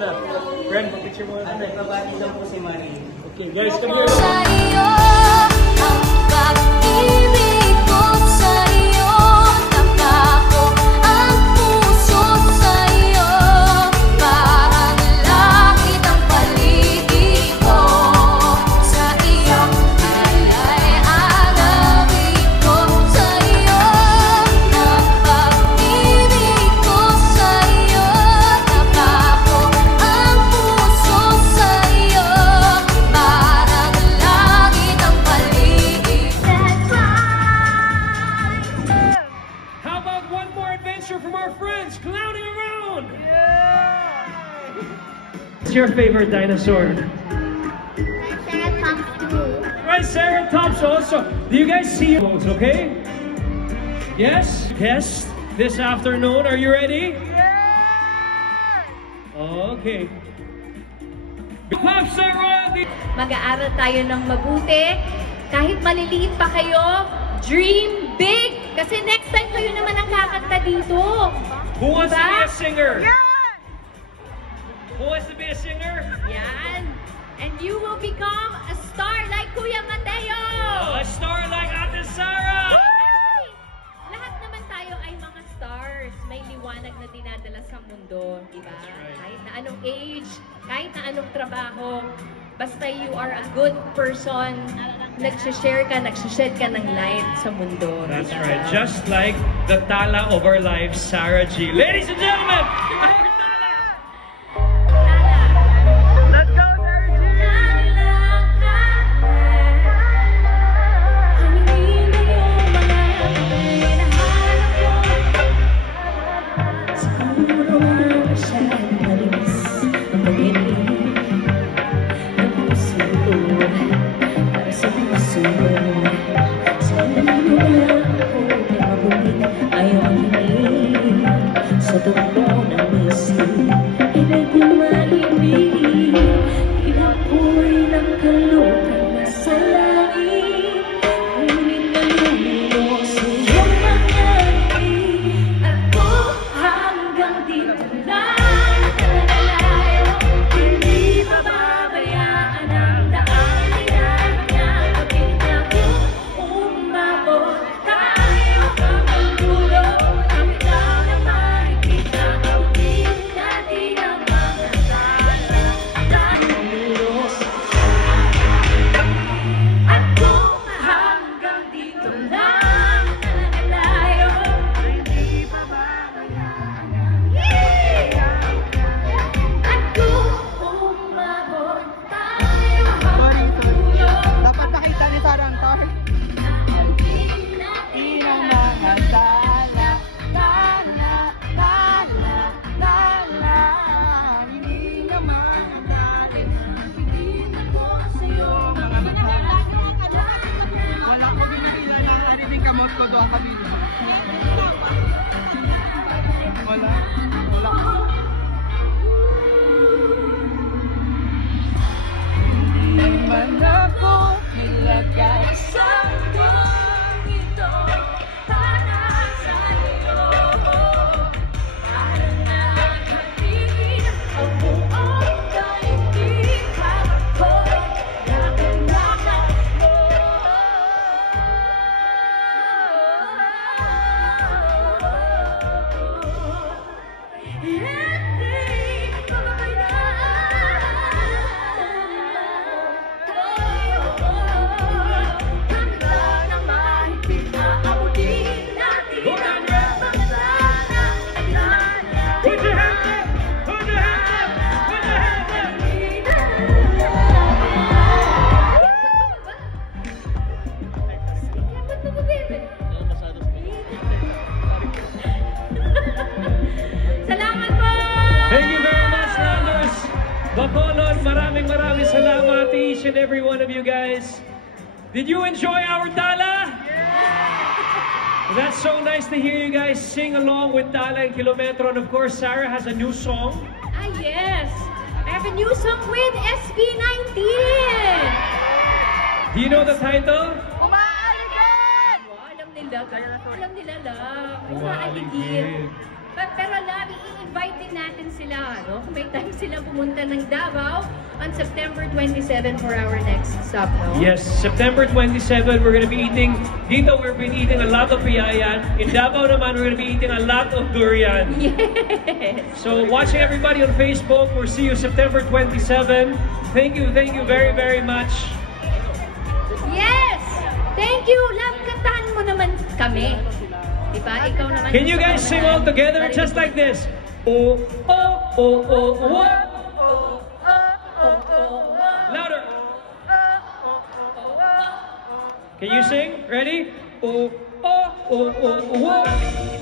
muna. Friend, picture mo muna. Nagpapati lang po si Marie. Okay, guys, come here. What's your favorite dinosaur? Triceratops also. Do you guys see those, okay? Yes? Yes? This afternoon, are you ready? Yeah! Okay. Popstar Royalty! Mag-aaral tayo ng mabuti. Kahit maliliit pa kayo, dream big! Kasi next time kayo naman ang kakanta dito. Who wants to be a singer? Yeah! Who wants to be a singer? Yan. And you will become a star like Kuya Mateo. A star like Ate Sarah. Lahat naman tayo ay mga stars. May liwanag na dinadala sa mundo, diba? Right. Kahit na anong age, kahit na anong trabaho, basta you are a good person, nagsishare ka, nagsished ka ng light sa mundo. That's right. Just like the tala of our lives, Sarah G. Ladies and gentlemen, salamat to each and every one of you guys. Did you enjoy our tala? Yeah! That's so nice to hear you guys sing along with Tala and Kilometro. And of course, Sarah has a new song. Ah, yes. I have a new song with SB19. Do you know the title? Umaaligid! Alam nila lang. Umaaligid. Pero love, invite din natin sila, no? Kung may time sila pumunta ng Davao on September 27 for our next stop, no? Yes, September 27, we're gonna be eating, dito we've been eating a lot of piyayan. In Davao naman, we're gonna be eating a lot of durian. Yes! So watching everybody on Facebook, we'll see you September 27. Thank you very, very much. Yes! Thank you! Love, kantahan mo naman kami. Diba? Ikaw naman. Can you guys sing all together just like this? Oh, oh, oh, oh, oh. Louder. Can you sing? Ready? Oh, oh, oh, oh, oh.